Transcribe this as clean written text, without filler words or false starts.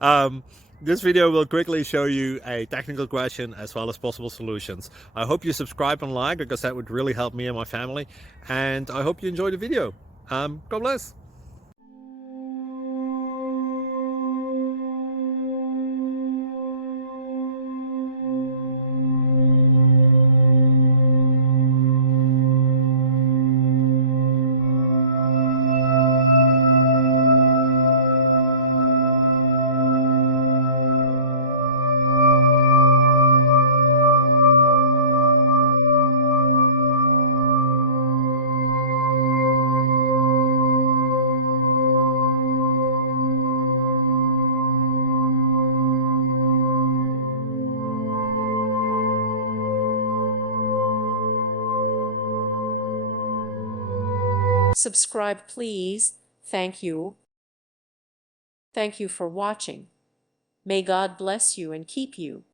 um, this video will quickly show you a technical question as well as possible solutions. I hope you subscribe and like because that would really help me and my family. And I hope you enjoy the video. God bless. Subscribe, please. Thank you. Thank you for watching. May God bless you and keep you.